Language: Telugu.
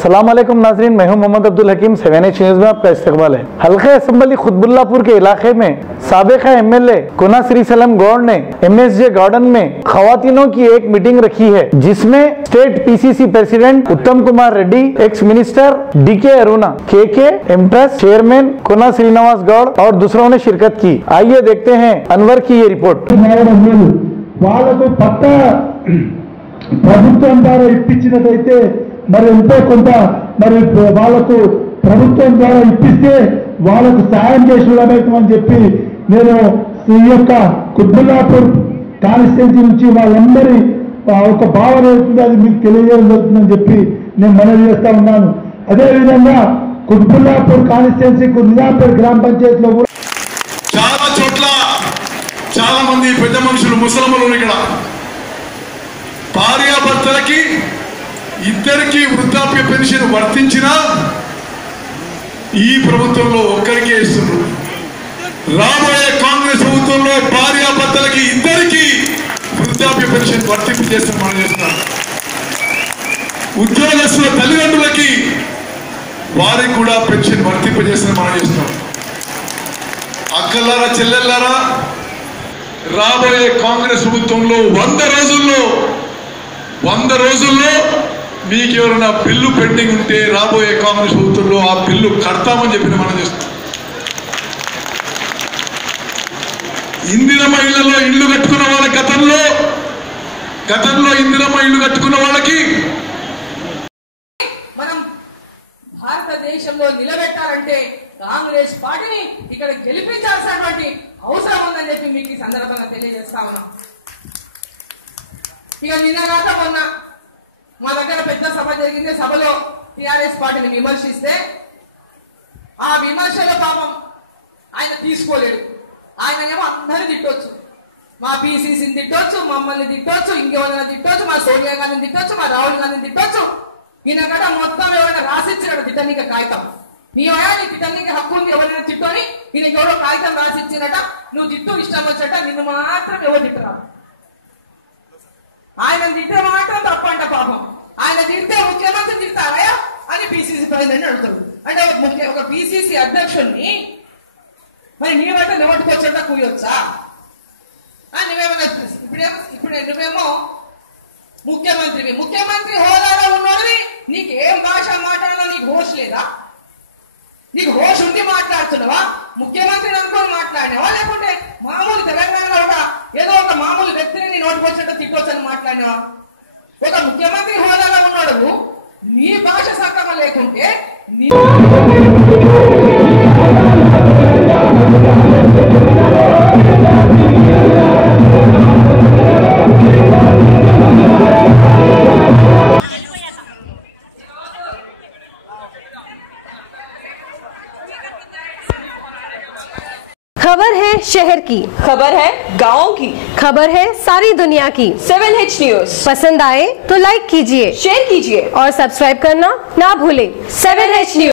अस्सलामुअलैकुम नाज़रीन, मैं हूं मोहम्मद अब्दुल हकीम। 7H न्यूज़ में आपका इस्तकबाल है। हल्का असम्बली खुतबुल्लापुर के इलाके में साबिका MLA कुना श्री सलम गौड़ ने MSJ गार्डन में खवातीनों की एक मीटिंग रखी है, जिसमें state PCC president Uttam Kumar Reddy, ex minister DK Aruna, KK एमट्रस्ट चेयरमैन कुना श्रीनिवास गौड़ और दूसरों ने शिरकत की। आइए देखते हैं अनवर की ये रिपोर्ट। ప్రభుత్వం ద్వారా ఇప్పించినదైతే మరి ఎంతో కొంత మరి వాళ్ళకు ప్రభుత్వం ద్వారా ఇప్పిస్తే వాళ్ళకు సాయం చేసినమని చెప్పి నేను ఈ యొక్క కుత్బుల్లాపూర్ కాన్స్టిట్యున్సీ నుంచి వాళ్ళందరి ఒక భావన అవుతుంది, అది మీకు తెలియజేయడం జరుగుతుందని చెప్పి నేను మనవి చేస్తా ఉన్నాను. అదేవిధంగా కుత్బుల్లాపూర్ కాన్స్టిట్యున్సీకు నిజాంపేట్ గ్రామ పంచాయతీలో కూడా చాలా చోట్ల చాలా మంది పెద్ద మనుషులు ముసలమ్మలు ఇక్కడ భార్యాభర్తలకి ఇద్దరికి వృద్ధాప్య పెన్షన్ వర్తించినా ఈ ప్రభుత్వంలో ఒక్కరికే ఇస్తున్నారు. రాబోయే కాంగ్రెస్ ప్రభుత్వంలో భార్యాభర్తలకి ఇద్దరికి వృద్ధాప్య పెన్షన్ వర్తింపు చేస్తాం మనం చేస్తున్నాం. ఉద్యోగస్తుల తల్లిదండ్రులకి వారికి కూడా పెన్షన్ వర్తింపు చేస్తాం మనం చేస్తున్నాం. అక్కలారా చెల్లెల్లారా, రాబోయే కాంగ్రెస్ ప్రభుత్వంలో 100 రోజుల్లో మీకు ఎవరైనా బిల్లు పెండింగ్ ఉంటే రాబోయే కాంగ్రెస్ ప్రభుత్వంలో ఆ బిల్లు కడతామని చెప్పిన మనం చేస్తాం. ఇందిరమ్మ ఇళ్లలో ఇల్లు కట్టుకున్న వాళ్ళ గతంలో ఇందిరమ్మ ఇల్లు కట్టుకున్న వాళ్ళకి మనం భారతదేశంలో నిలబెట్టాలంటే కాంగ్రెస్ పార్టీని ఇక్కడ గెలిపించాల్సినటువంటి అవసరం ఉందని చెప్పి మీకు ఈ సందర్భంగా తెలియజేస్తా ఉన్నాం. ఇక నిన్నగాక మొన్న మా దగ్గర పెద్ద సభ జరిగింది. సభలో టిఆర్ఎస్ పార్టీని విమర్శిస్తే ఆ విమర్శలో పాపం ఆయన తీసుకోలేడు. ఆయననేమో అందరినీ తిట్టొచ్చు, మా PCCని తిట్టొచ్చు, మమ్మల్ని తిట్టొచ్చు, ఇంకెవరైనా తిట్టొచ్చు, మా సోనియా గాంధీని తిట్టొచ్చు, మా రాహుల్ గాంధీని తిట్టొచ్చు. ఈయన కదా మొత్తం ఎవరైనా రాసిచ్చినాడు తిట్టనీక కాగితం. నీ తిట్టనీకి హక్కు ఉంది, ఎవరైనా తిట్టని ఈయనకి ఎవరో కాగితం రాసిచ్చినట, నువ్వు తిట్టు ఇష్టం వచ్చట, నిన్ను మాత్రం ఎవరు తిట్టరాదు. ఆయన తిట్టే మాత్రం తప్పంట పాపం. ఆయన తిడితే ముఖ్యమంత్రి తిడతారా అని PCC ప్రెసిడెంట్ అడుగుతాడు. అంటే ఒక PCC అధ్యక్షుడిని మరి నీవంటే నోటికొచ్చట కూయొచ్చా? నువ్వేమన్నా నువ్వేమో ముఖ్యమంత్రి హోదాలో ఉన్నోడివి, నీకు ఏం భాష మాట్లాడాలో నీకు హోష్ లేదా? నీకు హోష్ ఉండి మాట్లాడుతున్నావా? ముఖ్యమంత్రిని అనుకోని మాట్లాడినావా, లేకుంటే మామూలు తెలంగాణలో కూడా ఏదో ఒక మామూలు వ్యక్తిని నోటికి వచ్చినట్టు తిట్టొచ్చని మాట్లాడినావా? ఒక ముఖ్యమంత్రి హోదాలో ఉన్నాడు, నీ భాష సక్కగా లేకుంటే खबर है शहर की, खबर है गाँव की, खबर है सारी दुनिया की। 7H न्यूज पसंद आए तो लाइक कीजिए, शेयर कीजिए और सब्सक्राइब करना ना भूलें। 7H news.